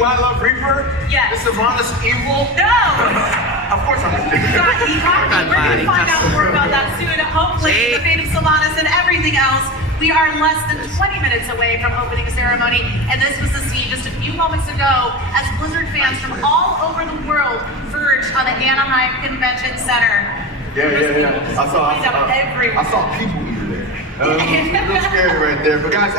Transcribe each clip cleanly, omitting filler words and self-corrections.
Do I Love Reaper? Yes. Is Sylvanas evil? No! Of course I'm kidding. We're going to find out more about that soon. Hopefully, the fate of Sylvanas and everything else. We are less than 20 minutes away from opening ceremony, and this was the scene just a few moments ago as Blizzard fans from all over the world converged on the Anaheim Convention Center. Yeah. I saw people eater there. A little scary right there. But guys,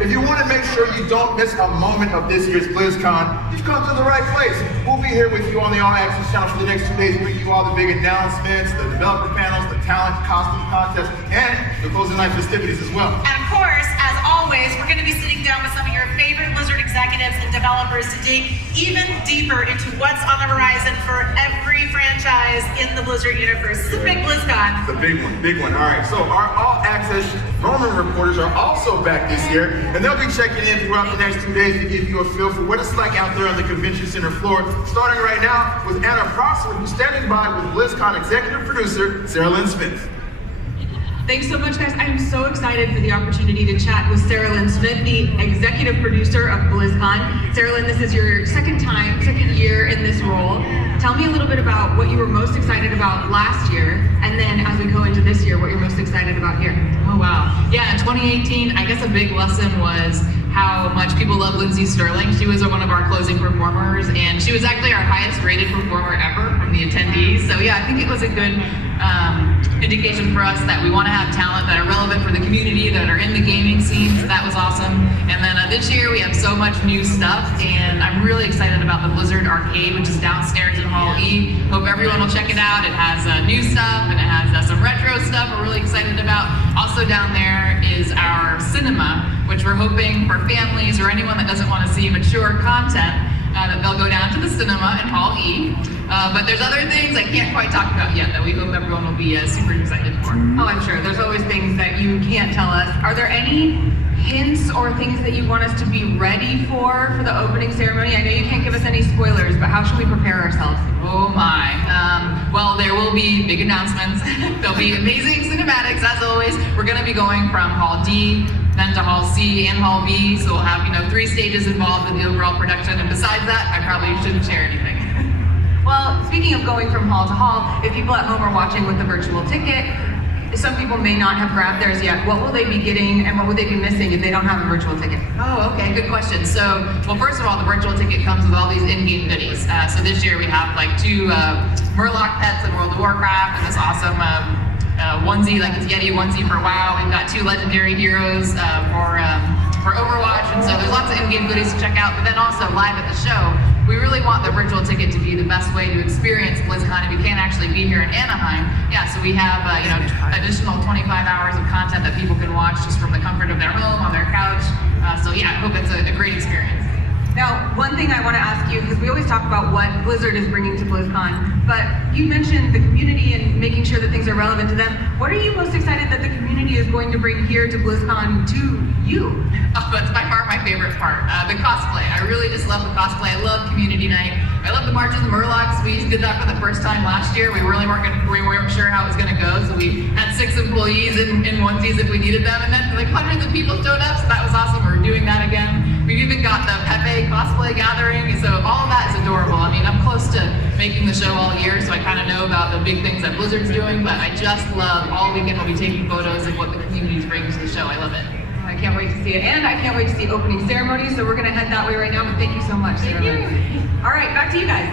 if you want to make sure you don't miss a moment of this year's Blizzcon, you've come to the right place. We'll be here with you on the All Access channel for the next 2 days, bringing you all the big announcements, the developer panels, the talent costume contest, and the closing night festivities as well. And of course, as always, we're going to be sitting down with some of your favorite Blizzard executives and developers to dig even deeper into what's on the horizon for every franchise in the Blizzard universe. It's a big BlizzCon. It's a big one. All right, so our All Access Roman reporters are also back this year, and they'll be checking in throughout the next 2 days to give you a feel for what it's like out there on the convention center floor. Starting right now with Anna Prosser, who's standing by with BlizzCon executive producer Sarah Lynn Smith. Thanks so much, guys. I'm so excited for the opportunity to chat with Sarah Lynn Smith, the executive producer of BlizzCon. Sarah Lynn, this is your second year in this role. Tell me a little bit about what you were most excited about last year, and then as we go into this year, what you're most excited about here. Oh, wow. Yeah, in 2018, I guess a big lesson was how much people love Lindsay Sterling. She was one of our closing performers, and she was actually our highest rated performer ever from the attendees. So yeah, I think it was a good indication for us that we want to have talent that are relevant for the community, that are in the gaming scene, so that was awesome. And then this year we have so much new stuff, and I'm really excited about the Blizzard Arcade, which is downstairs in Hall E. Hope everyone will check it out. It has new stuff, and it has some retro stuff we're really excited about. Also down there is our cinema, which we're hoping for families or anyone that doesn't want to see mature content, that they'll go down to the cinema in Hall E. But there's other things I can't quite talk about yet that we hope everyone will be super excited for. Oh, I'm sure. There's always things that you can't tell us. Are there any hints or things that you want us to be ready for the opening ceremony? I know you can't give us any spoilers, but how should we prepare ourselves? Oh my. Well, there will be big announcements. There'll be amazing cinematics, as always. We're going to be going from Hall D, then to Hall C and Hall B, so we'll have 3 stages involved in the overall production, and besides that, I probably shouldn't share anything. Well, speaking of going from hall to hall, if people at home are watching with a virtual ticket, some people may not have grabbed theirs yet. What will they be getting and what would they be missing if they don't have a virtual ticket? Oh, okay, good question. So, well, first of all, the virtual ticket comes with all these in-game goodies. So this year we have 2 Murloc pets in World of Warcraft, and this awesome onesie, like this Yeti onesie for WoW. We've got 2 legendary heroes for Overwatch, and so there's lots of in-game goodies to check out. But then also live at the show, we really want the virtual ticket to be the best way to experience BlizzCon if you can't actually be here in Anaheim. Yeah, so we have additional 25 hours of content that people can watch just from the comfort of their home, on their couch. So yeah, I hope it's a great experience. Now, one thing I want to ask you, because we always talk about what Blizzard is bringing to BlizzCon, but you mentioned the community and making sure that things are relevant to them. What are you most excited that the community is going to bring here to BlizzCon to you? Oh, that's by far my favorite part, the cosplay. I really just love the cosplay. I love community night. I love the March of the Murlocs. We did that for the first time last year. We weren't sure how it was going to go, so we had 6 employees in onesies if we needed them, and then hundreds of people showed up, so that was awesome. We're doing that again. We've even got the Pepe cosplay gathering, so all of that is adorable. I mean, I'm close to making the show all year, so I kind of know about the big things that Blizzard's doing, but I just love all weekend we'll be taking photos of what the community's bringing to the show. I love it. I can't wait to see it, and I can't wait to see opening ceremony, so we're going to head that way right now, but thank you so much, Sarah Lynn. All right, back to you guys.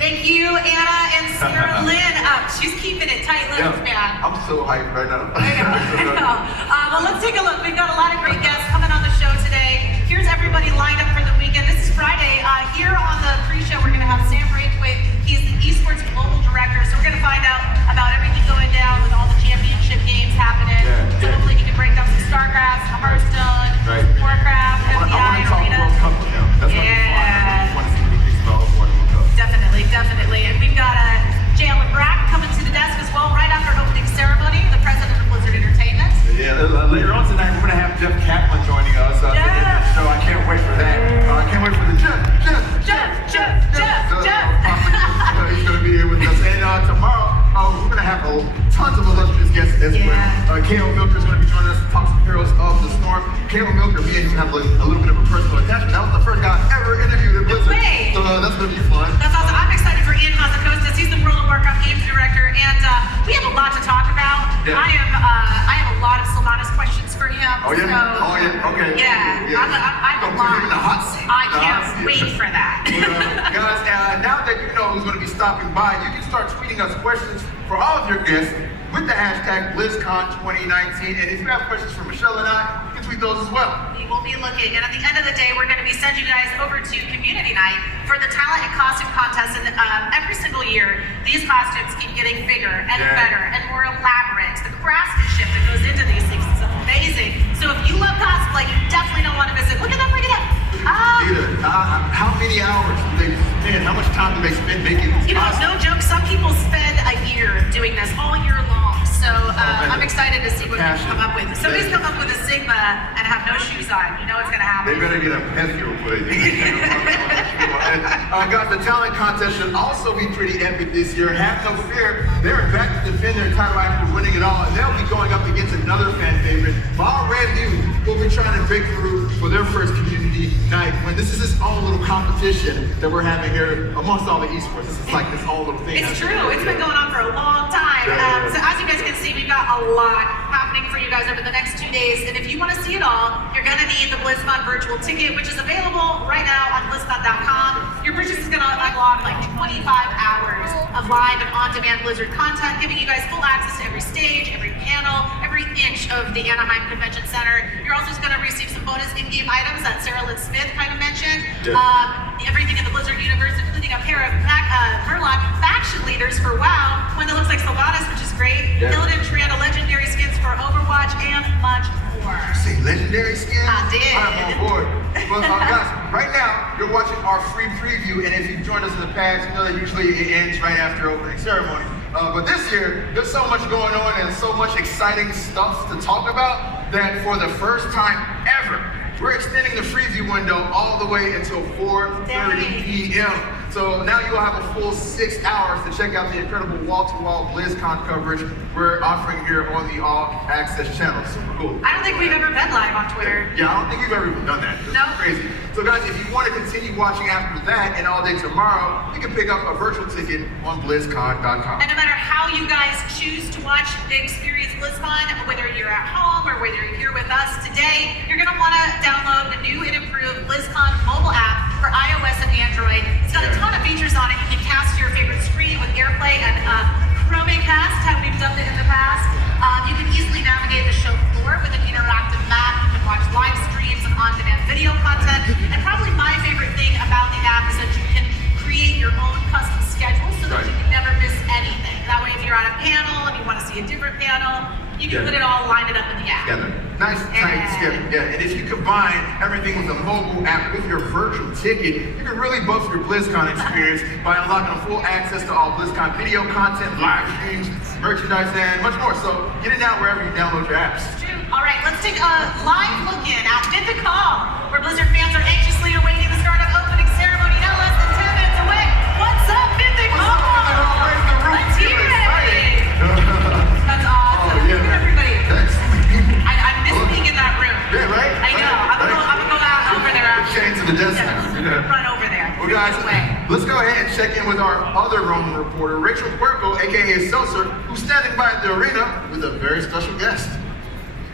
Thank you, Anna and Sarah Lynn. She's keeping it tight-lipped, man. I'm so hyped right now. I know. Well, let's take a look. We've got a lot of great guests coming on the show today. Here's everybody lined up for the weekend. This is Friday. Here on the pre-show, we're going to have Sam Braithwaite. He's the esports global director, so we're going to find out about everything going down with all the championship games happening. So hopefully he can break down some StarCraft, some Hearthstone, Warcraft, FBI, Arena. That's what I want to see what he thinks about World Cup. Definitely. And we've got Jalen Brack coming to the desk as well right after opening ceremony, the president of Blizzard Entertainment. Yeah, later on tonight we're going to have Jeff Kaplan joining us to end the show. I can't wait for that. I can't wait for the Jeff. He's going to be here with us. And tomorrow, we're going to have a tons of illustrious guests as well. K.O. Milker is going to be joining us to talk some heroes of the storm. K.O. Milker, me and him have a little bit of a personal attachment. That was the first guy I ever interviewed at Blizzard. So that's going to be fun. That's awesome. I'm excited for Ian Mazakostas. He's the World of Warcraft games director, and we have a lot to talk about. Yeah. I have a lot of Sylvanas questions for him. Oh yeah? So, Okay. Yeah. I'm a Put him in the hot seat. I can't wait for that. Guys, now that you know who's going to be stopping by, you can start tweeting us questions for all of your guests with the hashtag Blizzcon 2019. And if you have questions for Michelle and I, you can tweet those as well. We will be looking. And at the end of the day, we're going to be sending you guys over to Community Night for the talent and costume contest. And every single year, these costumes keep getting bigger and better and more elaborate. The craftsmanship that goes into these things is amazing. So if you love cosplay, you definitely don't want to miss it. Look at that, bring it up. How many hours do they spend? How much time do they spend making these costumes? No joke, some people spend a year doing this all year long. So I'm excited to see what people come up with. If somebody's come up with a Sigma and have no shoes on, you know what's going to happen. They better get a pedicure put. Guys, the talent contest should also be pretty epic this year. Have no fear, they're back to defend their title after winning it all, and they'll be going up against another fan favorite. Bob Randu will be trying to break through for their first community night. When this is its own little competition that we're having here amongst all the esports. This is like this whole little thing. It's true. It's been going on for a long time. So as you guys can see, we've got a lot happening for you guys over the next 2 days. And if you want to see it all, you're going to need the Blizzcon virtual ticket, which is available right now on Blizzcon.com. Your purchase is going to unlock like 25 hours of live and on-demand Blizzard content, giving you guys full access to every stage, every panel, every inch of the Anaheim Convention Center. You're also going to receive some bonus in-game items that Sarah Lynn Smith kind of mentioned. Everything in the Blizzard universe, including a pair of Murloc faction leaders for WoW, one that looks like Sylvanas, which is great. Illidan Triana legendary skins for Overwatch, and much more. Say legendary skins? I did. I'm on board. But guys, right now you're watching our free preview, and if you've joined us in the past, you know that usually it ends right after opening ceremony. But this year, there's so much going on and so much exciting stuff to talk about that for the first time ever, we're extending the preview window all the way until 4:30 p.m. So now you'll have a full 6 hours to check out the incredible wall-to-wall BlizzCon coverage we're offering here on the All Access channel. Super cool. I don't think we've ever been live on Twitter. Yeah, I don't think we've ever even done that. That's crazy. So guys, if you want to continue watching after that and all day tomorrow, you can pick up a virtual ticket on BlizzCon.com. And no matter how you guys choose to watch the experience BlizzCon, whether you're at home or whether you're here with us today, you're going to want to download the new and improved BlizzCon mobile app for iOS and Android. It's got a ton of features on it. You can cast your favorite screen with AirPlay and Chromecast, how we've done it in the past. You can easily navigate the show floor with an interactive map. You can watch live streams and on-demand video content. And probably my favorite thing about the app is that you can create your own custom schedule so that you can never miss anything. That way, if you're on a panel and you want to see a different panel, you can put it all, line it up in the app. Nice, tight schedule. And if you combine everything with a mobile app with your virtual ticket, you can really boost your BlizzCon experience by unlocking full access to all BlizzCon video content, live streams, merchandise, and much more. So get it now wherever you download your apps. All right, let's take a live look in at Blizzcon, where Blizzard fans are anxiously awaiting the start of opening ceremony now less than 10 minutes away. What's up, Blizzcon? Let's hear it. That's awesome. Look at everybody. I miss being in that room. Yeah, right? I know. I'm gonna go out over there. Change to the desk now. Run over there. Well, guys, let's go ahead and check in with our other Roman reporter, Rachel Puerco, aka Seltzer, who's standing by at the arena with a very special guest.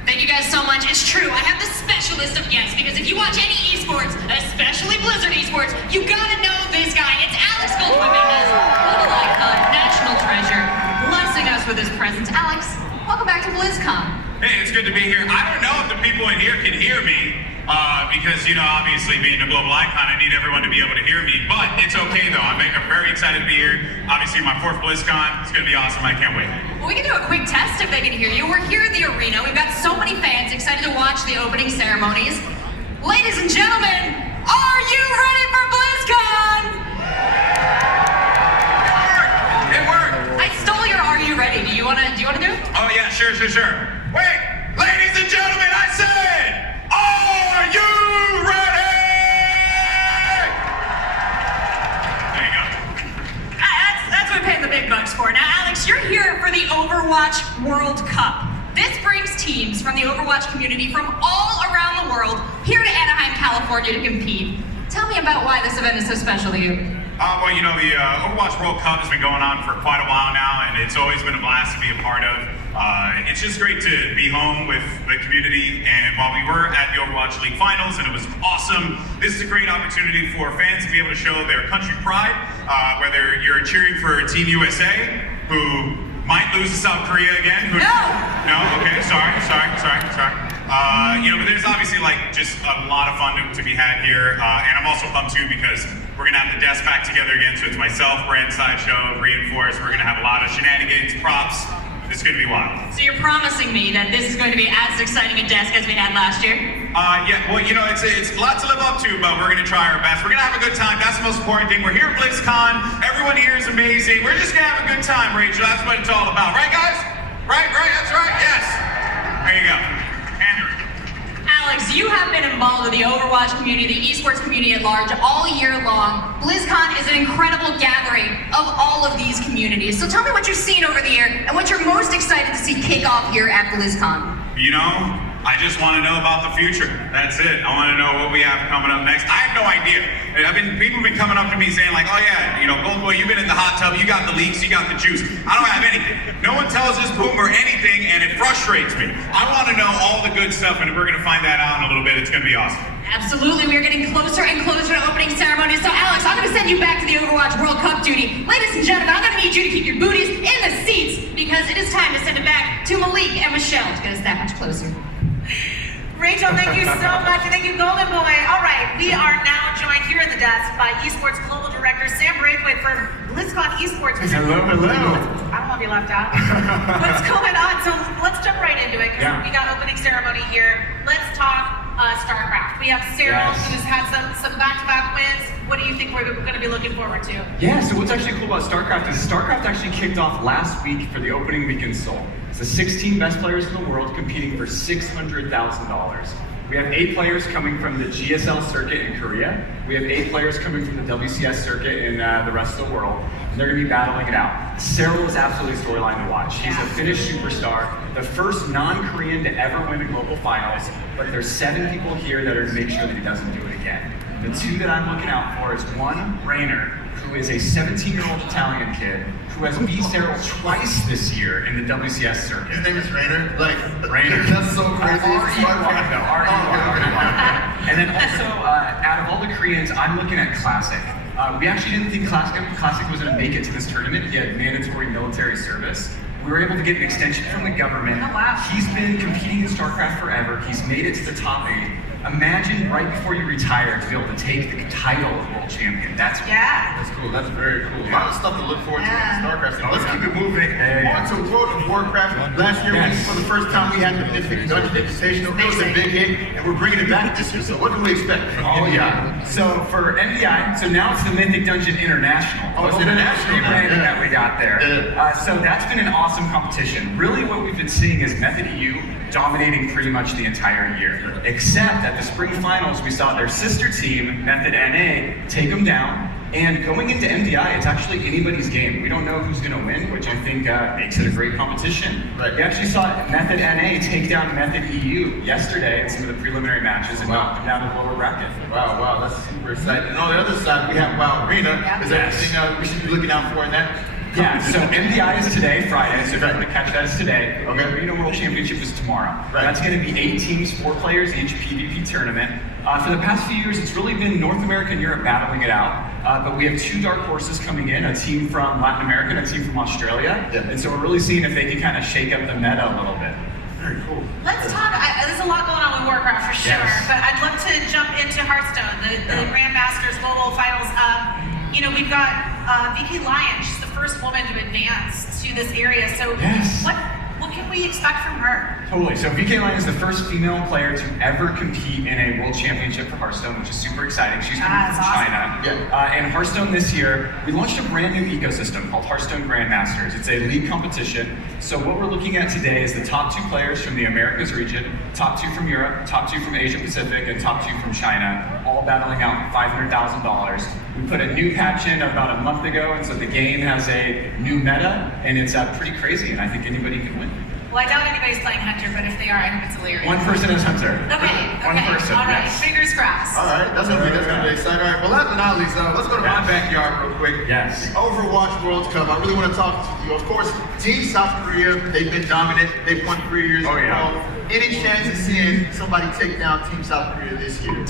Thank you guys so much. It's true. I have the specialist of guests because if you watch any esports, especially Blizzard esports, you gotta know this guy. It's Alex Goldwyn-Mendez, little icon, national treasure, blessing us with his presence. Alex, welcome back to BlizzCon. Hey, it's good to be here. I don't know if the people in here can hear me because, you know, obviously being a global icon, I need everyone to be able to hear me. But it's okay, though. I'm very excited to be here. Obviously, my 4th BlizzCon. It's going to be awesome. I can't wait. Well, we can do a quick test if they can hear you. We're here in the arena. We've got so many fans excited to watch the opening ceremonies. Ladies and gentlemen, are you ready for BlizzCon? It worked. I stole your "Are you ready"? Do you wanna do it? Oh yeah, sure. Wait, ladies and gentlemen, I said, are you ready? There you go. That's what we're paying the big bucks for. Now, Alex, Alex, you're here for the Overwatch World Cup. This brings teams from the Overwatch community from all around the world here to Anaheim, California to compete. Tell me about why this event is so special to you. Well, you know, the Overwatch World Cup has been going on for quite a while now, and it's always been a blast to be a part of. It's just great to be home with the community, and while we were at the Overwatch League Finals, and it was awesome, this is a great opportunity for fans to be able to show their country pride, whether you're cheering for Team USA, who might lose to South Korea again. No, okay, sorry. You know, but there's obviously like just a lot of fun to be had here, and I'm also pumped too because we're gonna have the desk back together again. So it's myself, Brent, Sideshow, Reinforce. We're gonna have a lot of shenanigans, props. It's gonna be wild. So you're promising me that this is going to be as exciting a desk as we had last year? Yeah, well, you know, it's a lot to live up to, but we're gonna try our best. We're gonna have a good time. That's the most important thing. We're here at Blizzcon. Everyone here is amazing. We're just gonna have a good time, Rachel. That's what it's all about. Right, guys? Right, that's right, yes. There you go. Andrew. Alex, you have been involved with the Overwatch community, the esports community at large, all year long. Blizzcon is an incredible gathering of all of these communities. So tell me what you've seen over the year and what you're most excited to see kick off here at Blizzcon. You know, I just want to know about the future. That's it. I want to know what we have coming up next. I have no idea. People have been coming up to me saying like, oh yeah, you know, Gold Boy, you've been in the hot tub, you got the leaks, you got the juice. I don't have anything. No one tells us Boomer anything, and it frustrates me. I want to know all the good stuff, and we're going to find that out in a little bit. It's going to be awesome. Absolutely, we are getting closer and closer to opening ceremony. So Alex, I'm going to send you back to the Overwatch World Cup duty. Ladies and gentlemen, I'm going to need you to keep your booties in the seats because it is time to send it back to Malik and Michelle to get us that much closer. Rachel, thank you so much. Thank you, Golden Boy. All right, we are now joined here at the desk by Esports Global Director Sam Braithwaite for Blizzcon Esports. Hello. I don't want to be left out. What's going on? So let's jump right into it because we got opening ceremony here. Let's talk StarCraft. We have Cyril, who's had some back-to-back wins. What do you think we're going to be looking forward to? Yeah, so what's actually cool about StarCraft is StarCraft actually kicked off last week for the opening week in Seoul. It's the 16 best players in the world competing for $600,000. We have 8 players coming from the GSL circuit in Korea. We have 8 players coming from the WCS circuit in the rest of the world. And they're going to be battling it out. Cyril is absolutely a storyline to watch. He's a Finnish superstar, the first non-Korean to ever win a global finals, but there's 7 people here that are to make sure that he doesn't do it again. The 2 that I'm looking out for is one, Rainer, who is a 17-year-old Italian kid who has beat Cyril twice this year in the WCS circuit. His name is Rainer. Like, Rainer. That's so crazy. R-E-Y. And then also, out of all the Koreans, I'm looking at Classic. We actually didn't think Classic was going to make it to this tournament. He had mandatory military service. We were able to get an extension from the government. Oh, wow. He's been competing in StarCraft forever. He's made it to the top 8. Imagine right before you retire to be able to take the title of world champion. That's cool. That's very cool. A lot of stuff to look forward to in StarCraft. So let's keep it moving. On to World of Warcraft. Last year, for the first time, we had the Mythic Dungeon Invitational. It was a big hit, and we're bringing it back this year. So what can we expect from NDI? So for NDI, so now it's the Mythic Dungeon International. Oh, it's international rebranding that we got there. So that's been an awesome competition. Really, what we've been seeing is Method EU dominating pretty much the entire year. Except at the spring finals, we saw their sister team, Method NA, take them down. And going into MDI, it's actually anybody's game. We don't know who's going to win, which I think makes it a great competition. Right. We actually saw Method NA take down Method EU yesterday in some of the preliminary matches and knock them down to the lower bracket. Wow, that's super exciting. And on the other side, we have WoW Arena. Is there anything we should be looking out for in that? Yeah, so MDI is today, Friday, so if you're going to catch that, it's today. Okay. Arena World Championship is tomorrow. Right. That's going to be 8 teams, 4 players each, PvP tournament. For the past few years, it's really been North America and Europe battling it out. But we have 2 dark horses coming in, a team from Latin America and a team from Australia. Yeah. And so we're really seeing if they can kind of shake up the meta a little bit. Very cool. Let's talk, there's a lot going on with Warcraft for sure, but I'd love to jump into Hearthstone, the Grandmasters Global Finals. You know, we've got VK Lion, she's the first woman to advance to this area, so what can we expect from her? Totally, so VK Lion is the first female player to ever compete in a world championship for Hearthstone, which is super exciting. She's coming from China. Yeah. And Hearthstone this year, we launched a brand new ecosystem called Hearthstone Grandmasters. It's a league competition. So what we're looking at today is the top 2 players from the Americas region, top 2 from Europe, top 2 from Asia Pacific, and top 2 from China. all battling out $500,000. We put a new patch in about a month ago, and so the game has a new meta, and it's pretty crazy, and I think anybody can win. Well, I doubt anybody's playing Hunter, but if they are, I hope it's hilarious. One person is Hunter. Okay, One person, all right, yes. fingers crossed. All right, that's gonna be exciting. All right, well, last but not least, let's go to my backyard real quick. Yes. The Overwatch World Cup. I really want to talk to you. Of course, Team South Korea, they've been dominant. They've won 3 years in a row. Any chance of seeing somebody take down Team South Korea this year?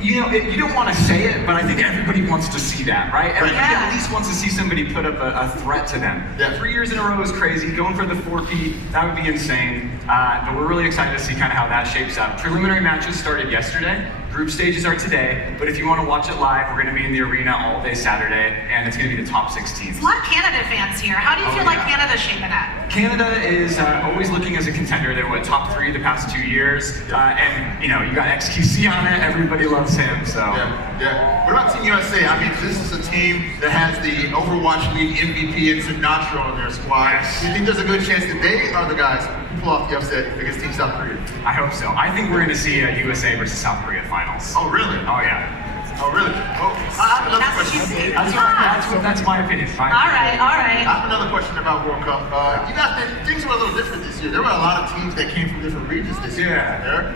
You know, you don't want to say it, but I think everybody wants to see that, right? Everybody at least wants to see somebody put up a threat to them. Yeah. 3 years in a row is crazy. Going for the 4P, that would be insane. But we're really excited to see kind of how that shapes up. Preliminary matches started yesterday. Group stages are today. But if you want to watch it live, we're going to be in the arena all day Saturday, and it's going to be the top 6 teams. A lot of Canada fans here. How do you feel like Canada's shaping up? Canada is always looking as a contender. They were top 3 the past 2 years. And, you know, you got XQC on it. Everybody loves him, so. Yeah. What about Team USA? I mean, this is a team that has the Overwatch League MVP and Sinatra on their squad. Yes. Do you think there's a good chance that they are the guys who pull off the upset against Team South Korea? I hope so. I think we're going to see a USA versus South Korea finals. Oh, really? Oh, yeah. Oh, really? Oh, I have another That's what you question. see. That's my opinion. All right. I have another question about World Cup. You guys, things were a little different this year. There were a lot of teams that came from different regions this year.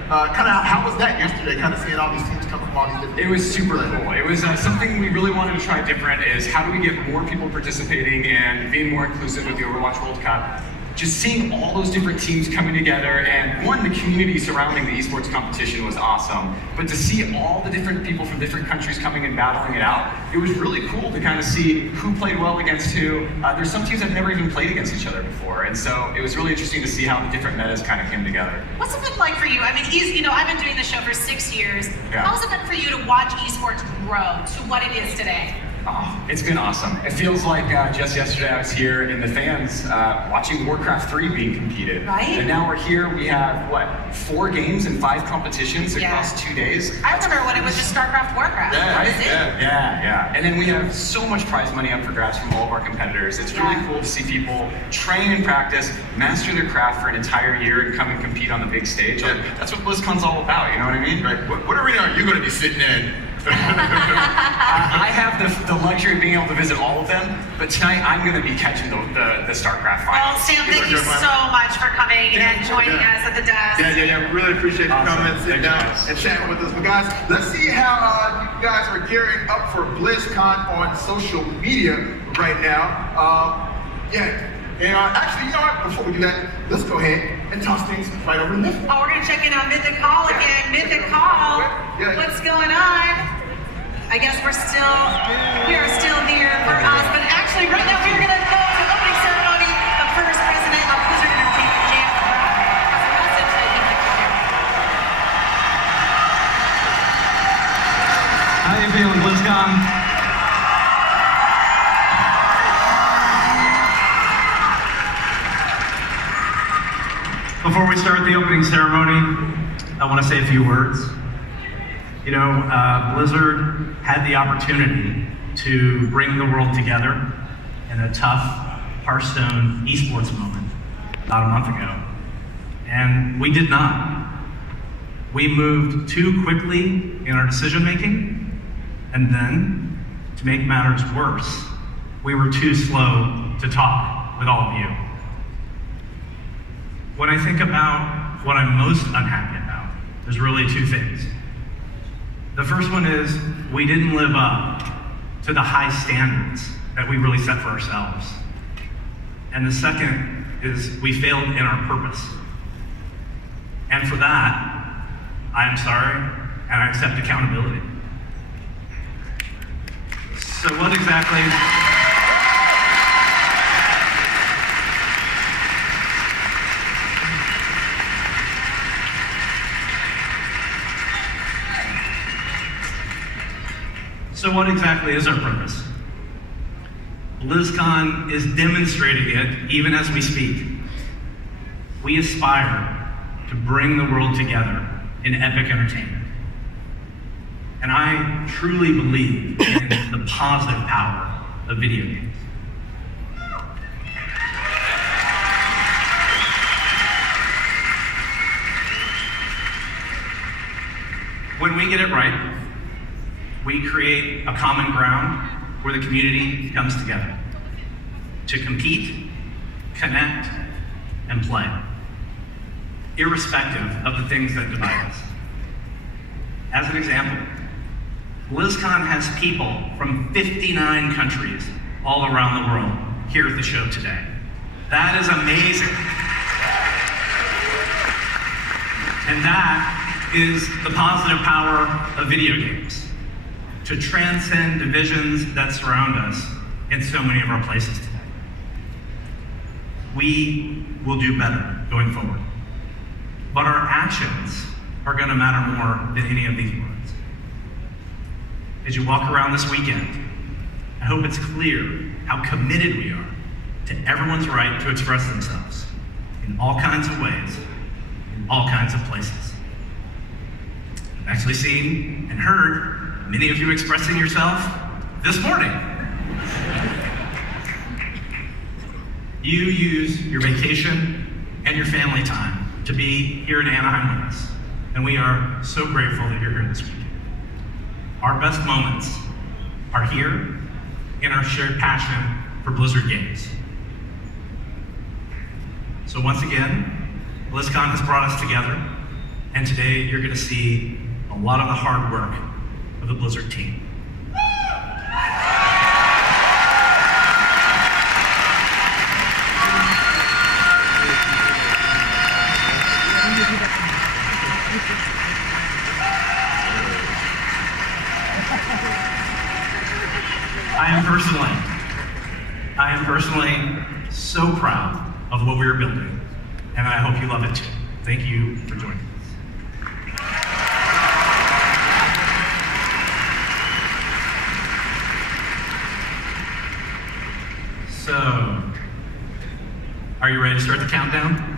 Kind of, how was that yesterday? Kind of seeing all these teams come from all these different. It was super cool. It was something we really wanted to try different. Is how do we get more people participating and being more inclusive with the Overwatch World Cup? Just seeing all those different teams coming together, and one, the community surrounding the esports competition was awesome. But to see all the different people from different countries coming and battling it out, it was really cool to kind of see who played well against who. There's some teams that have never even played against each other before, and so it was really interesting to see how the different metas kind of came together. What's it been like for you? I mean, I've been doing the show for 6 years. Yeah. How's it been for you to watch esports grow to what it is today? Oh, it's been awesome. It feels like just yesterday I was here in the fans watching Warcraft 3 being competed. Right. And now we're here, we have, 4 games and 5 competitions across 2 days. I remember when it was just StarCraft, Warcraft. Yeah, That was it. yeah. And then we have so much prize money up for grabs from all of our competitors. It's really cool to see people train and practice, master their craft for an entire year and come and compete on the big stage. Like, that's what BlizzCon's all about, you know what I mean? Right. What arena are you going to be sitting in? I have the luxury of being able to visit all of them, but tonight I'm going to be catching the StarCraft Well, finals. Sam, thank you so much for coming and joining us at the desk. Yeah. Really appreciate you Awesome. coming, sitting down, and chatting with us. But guys, let's see how you guys are gearing up for BlizzCon on social media right now. And actually, you know what? Before we do that, let's go ahead and toss things right over to Mythic. Oh, we're gonna check in on Mythic Hall again. Mythic Hall, what's going on? I guess we are still here for us, but actually right now we're gonna go to the opening ceremony of first president of Blizzard Entertainment, James Brown. Has a message that he'd like to share. How you feeling, BlizzCon? Before we start the opening ceremony, I want to say a few words. You know, Blizzard had the opportunity to bring the world together in a tough Hearthstone esports moment about a month ago, and we did not. We moved too quickly in our decision making, and then, to make matters worse, we were too slow to talk with all of you. When I think about what I'm most unhappy about, there's really 2 things. The first one is we didn't live up to the high standards that we really set for ourselves. And the second is we failed in our purpose. And for that, I am sorry, and I accept accountability. So what exactly... So what exactly is our purpose? BlizzCon is demonstrating it even as we speak. We aspire to bring the world together in epic entertainment. And I truly believe in the positive power of video games. When we get it right, we create a common ground where the community comes together to compete, connect, and play, irrespective of the things that divide us. As an example, BlizzCon has people from 59 countries all around the world here at the show today. That is amazing. And that is the positive power of video games, to transcend divisions that surround us in so many of our places today. We will do better going forward. But our actions are going to matter more than any of these words. As you walk around this weekend, I hope it's clear how committed we are to everyone's right to express themselves in all kinds of ways, in all kinds of places. I've actually seen and heard many of you expressing yourself this morning. You use your vacation and your family time to be here in Anaheim with us, and we are so grateful that you're here this weekend. Our best moments are here in our shared passion for Blizzard games. So once again, BlizzCon has brought us together, and today you're going to see a lot of the hard work of the Blizzard team. I am personally so proud of what we are building, and I hope you love it too. Thank you for joining us. So, are you ready to start the countdown?